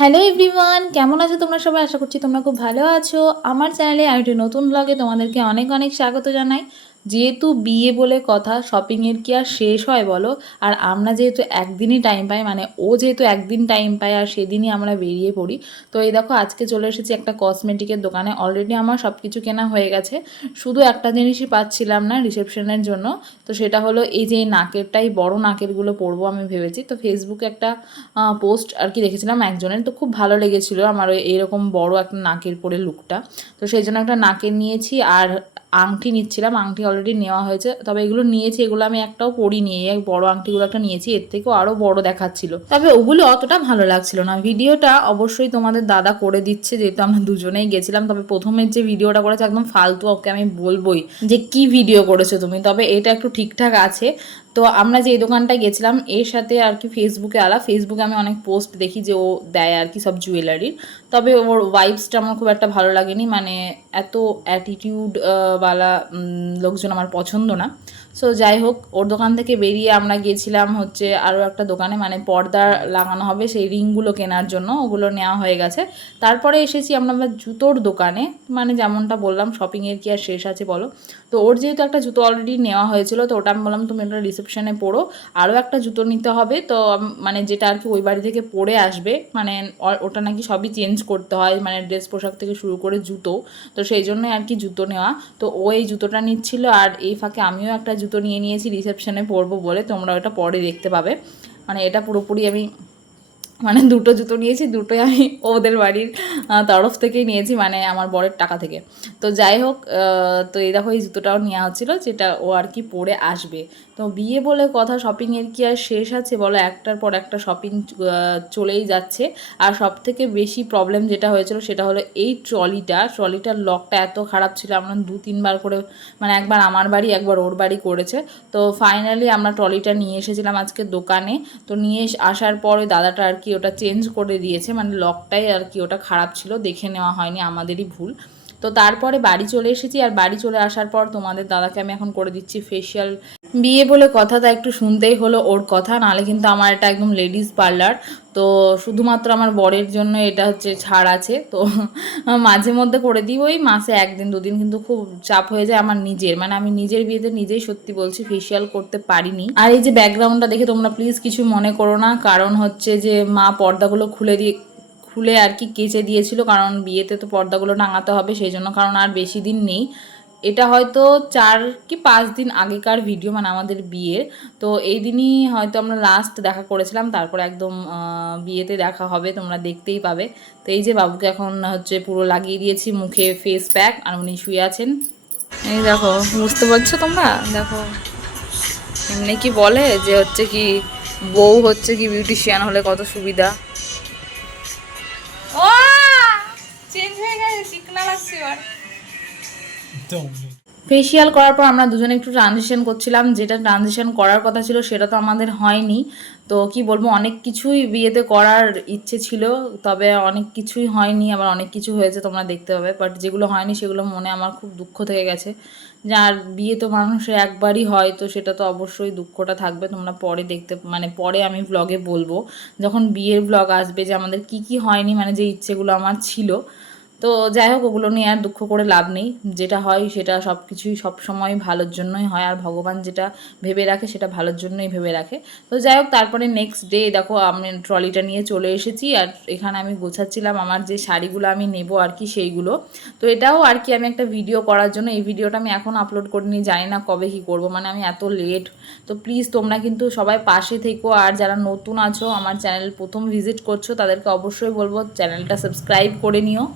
Hello everyone, কেমন আছো তোমরা সবাই? আশা করছি তোমরা খুব ভালো আছো। আমার চ্যানেলে আর একটি নতুন ব্লগে তোমাদেরকে অনেক অনেক স্বাগত জানাই। যেহেতু বিয়ে বলে কথা, শপিংয়ের কি আর শেষ হয় বলো? আর আমরা যেহেতু একদিনই টাইম পাই, মানে ও যেহেতু একদিন টাইম পায় আর সেদিনই আমরা বেরিয়ে পড়ি। তো এই দেখো আজকে চলে এসেছি একটা কসমেটিকের দোকানে। অলরেডি আমার সব কিছু কেনা হয়ে গেছে, শুধু একটা জিনিসই পাচ্ছিলাম না রিসেপশনের জন্য। তো সেটা হলো এই যে নাকেরটাই, বড় নাকেরগুলো পরবো আমি ভেবেছি। তো ফেসবুকে একটা পোস্ট আর কি দেখেছিলাম একজনের, তো খুব ভালো লেগেছিলো আমার ওই এইরকম বড় একটা নাকের পরে লুকটা। তো সেই জন্য একটা নাকের নিয়েছি আর আংটি নিচ্ছিলাম। আংটি অলরেডি নেওয়া হয়েছে, তবে এগুলো নিয়েছি, এগুলো আমি একটাও পরিনি। এই বড় আংটিগুলো একটা নিয়েছি, এর থেকেও আরও বড় দেখাচ্ছিল, তবে ওগুলো অতটা ভালো লাগছিল না। ভিডিওটা অবশ্যই তোমাদের দাদা করে দিচ্ছে, যেহেতু আমরা দুজনেই গেছিলাম। তবে প্রথমের যে ভিডিওটা করেছে একদম ফালতু, ওকে আমি বলবোই যে কি ভিডিও করেছো তুমি, তবে এটা একটু ঠিকঠাক আছে। তো আমরা যে এই দোকানটায় গেছিলাম এর সাথে আর কি ফেসবুকে আমি অনেক পোস্ট দেখি যে ও দেয় আর কি সব জুয়েলারির, তবে ওর ভাইবসটা আমার খুব একটা ভালো লাগেনি। মানে এত অ্যাটিটিউড বালা লোকজন আমার পছন্দ না। সো যাই হোক, ওর দোকান থেকে বেরিয়ে আমরা গিয়েছিলাম হচ্ছে আরও একটা দোকানে, মানে পর্দা লাগানো হবে সেই রিংগুলো কেনার জন্য, ওগুলো নেওয়া হয়ে গেছে। তারপরে এসেছি আমরা জুতোর দোকানে, মানে যেমনটা বললাম শপিংয়ের কি আর শেষ আছে বলো। তো ওর যেহেতু একটা জুতো অলরেডি নেওয়া হয়েছিল, তো ওটা আমি বললাম তুমি ওটা রিসেপশনে পড়ো, আরও একটা জুতো নিতে হবে। তো মানে যেটা আর কি ওই বাড়ি থেকে পরে আসবে, মানে ওটা নাকি সবই চেঞ্জ করতে হয়, মানে ড্রেস পোশাক থেকে শুরু করে জুতো। তো সেই জন্যই আর কি জুতো নেওয়া। তো ও এই জুতোটা নিচ্ছিল আর এই ফাঁকে আমিও একটা জুতো নিয়ে নিয়েছি রিসেপশনে পরবো বলে, তোমরা ওটা পরে দেখতে পাবে। মানে এটা পুরোপুরি আমি মানে দুটো জুতো নিয়েছি, দুটোই আমি ওদের বাড়ির তরফ থেকেই নিয়েছি, মানে আমার বরের টাকা থেকে। তো যাই হোক, তো এই দেখো এই জুতোটাও নেওয়া হচ্ছিলো, যেটা ও আর কি পরে আসবে। তো বিয়ে বলে কথা, শপিংয়ের কি আর শেষ আছে বলো? একটার পর একটা শপিং চলেই যাচ্ছে। আর সব থেকে বেশি প্রবলেম যেটা হয়েছিল সেটা হলো এই ট্রলিটার লকটা এত খারাপ ছিল, আমরা 2-3 বার করে, মানে একবার আমার বাড়ি একবার ওর বাড়ি করেছে। তো ফাইনালি আমরা ট্রলিটা নিয়ে এসেছিলাম আজকে দোকানে। তো নিয়ে আসার পরে দাদাটা আর কি ওটা চেঞ্জ করে দিয়েছে, মানে লকটাই আর কি ওটা খারাপ ছিল, দেখে নেওয়া হয়নি, আমাদেরই ভুল। তো তারপরে বাড়ি চলে এসেছি, আর বাড়ি চলে আসার পর তোমাদের দাদাকে আমি এখন করে দিচ্ছি ফেসিয়াল। বিয়ে বলে কথা, তা একটু শুনতেই হলো ওর কথা, নাহলে কিন্তু আমার এটা একদম লেডিস পার্লার। তো শুধুমাত্র আমার বরের জন্য এটা হচ্ছে ছাড় আছে। তো মাঝে মধ্যে করে দিই, ওই মাসে 1-2 দিন, কিন্তু খুব চাপ হয়ে যায় আমার নিজের, মানে আমি নিজের বিয়েতে নিজেই সত্যি বলছি ফেসিয়াল করতে পারিনি। আর এই যে ব্যাকগ্রাউন্ডটা দেখে তোমরা প্লিজ কিছু মনে করো না, কারণ হচ্ছে যে মা পর্দাগুলো খুলে আর কি কেচে দিয়েছিল, কারণ বিয়েতে তো পর্দাগুলো টাঙাতে হবে সেই জন্য, কারণ আর বেশি দিন নেই। এটা হয়তো 4 কি 5 দিন আগেকার ভিডিও, মানে আমাদের বিয়ের। তো এই দিনই হয়তো আমরা লাস্ট দেখা করেছিলাম, তারপর একদম বিয়েতে দেখা হবে, তোমরা দেখতেই পাবে। তো এই যে বাবুকে এখন হচ্ছে পুরো লাগিয়ে দিয়েছি মুখে ফেস প্যাক, আর উনি শুয়ে আছেন। এই দেখো, বুঝতে পারছো তোমরা? দেখো এমনি কি বলে যে হচ্ছে কি বউ হচ্ছে কি বিউটিশিয়ান হলে কত সুবিধা। ও চেঞ্জ হয়ে গেছে, চিকনা লাগছে এবার। ফেসিয়াল করার পর আমরা দুজনে একটু ট্রানজিশন করছিলাম, যেটা ট্রানজিশন করার কথা ছিল সেটা তো আমাদের হয়নি। তো কি বলবো, অনেক কিছুই বিয়েতে করার ইচ্ছে ছিল, তবে অনেক কিছুই হয়নি, আবার অনেক কিছু হয়েছে তোমরা দেখতে পাবে। বাট যেগুলো হয়নি সেগুলো মনে আমার খুব দুঃখ থেকে গেছে। যার বিয়ে তো মানুষের একবারই হয়, তো সেটা তো অবশ্যই দুঃখটা থাকবে। তোমরা পরে দেখতে, মানে পরে আমি ব্লগে বলবো যখন বিয়ের ব্লগ আসবে, যে আমাদের কি কি হয়নি, মানে যে ইচ্ছেগুলো আমার ছিল। তো যাই হোক, ওগুলো নিয়ে আর দুঃখ করে লাভ নেই, যেটা হয় সেটা সব কিছুই সবসময় ভালোর জন্যই হয়, আর ভগবান যেটা ভেবে রাখে সেটা ভালোর জন্যই ভেবে রাখে। তো যাই হোক, তারপরে নেক্সট ডে দেখো আমি ট্রলিটা নিয়ে চলে এসেছি, আর এখানে আমি গোছাচ্ছিলাম আমার যে শাড়িগুলো আমি নেব আর কি সেইগুলো। তো এটাও আর কি আমি একটা ভিডিও করার জন্য, এই ভিডিওটা আমি এখন আপলোড করিনি, জানি না কবে কী করবো, মানে আমি এত লেট। তো প্লিজ তোমরা কিন্তু সবাই পাশে থেকো, আর যারা নতুন আছো আমার চ্যানেল প্রথম ভিজিট করছো তাদেরকে অবশ্যই বলবো চ্যানেলটা সাবস্ক্রাইব করে নিও।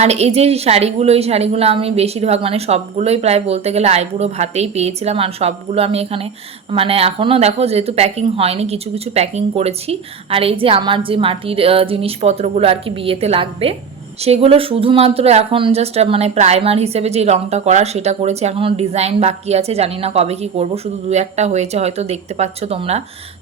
আর এই যে শাড়িগুলো, এই শাড়িগুলো আমি বেশিরভাগ, মানে সবগুলোই প্রায় বলতে গেলে আইবুড়ো ভাতেই পেয়েছিলাম, আর সবগুলো আমি এখানে, মানে এখনও দেখো যেহেতু প্যাকিং হয়নি, কিছু কিছু প্যাকিং করেছি। আর এই যে আমার যে মাটির জিনিসপত্রগুলো আর কি বিয়েতে লাগবে সেগুলো শুধুমাত্র এখন জাস্ট মানে প্রাইমার হিসেবে যে রঙটা করা সেটা করেছি, এখনও ডিজাইন বাকি আছে, জানি না কবে কি করব। শুধু দু একটা হয়েছে হয়তো, দেখতে পাচ্ছ তোমরা,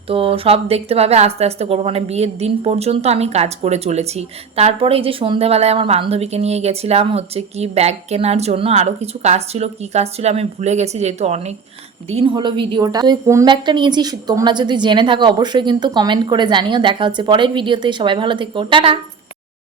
তো সব দেখতে পাবে আস্তে আস্তে করবো। মানে বিয়ের দিন পর্যন্ত আমি কাজ করে চলেছি। তারপরে এই যে সন্ধেবেলায় আমার বান্ধবীকে নিয়ে গেছিলাম হচ্ছে কি ব্যাগ কেনার জন্য, আরও কিছু কাজ ছিল, কি কাজ ছিল আমি ভুলে গেছি যেহেতু অনেক দিন হলো ভিডিওটা। তো কোন ব্যাগটা নিয়েছি তোমরা যদি জেনে থাকো অবশ্যই কিন্তু কমেন্ট করে জানিও। দেখা হচ্ছে পরের ভিডিওতে, সবাই ভালো থেকো, টাটা।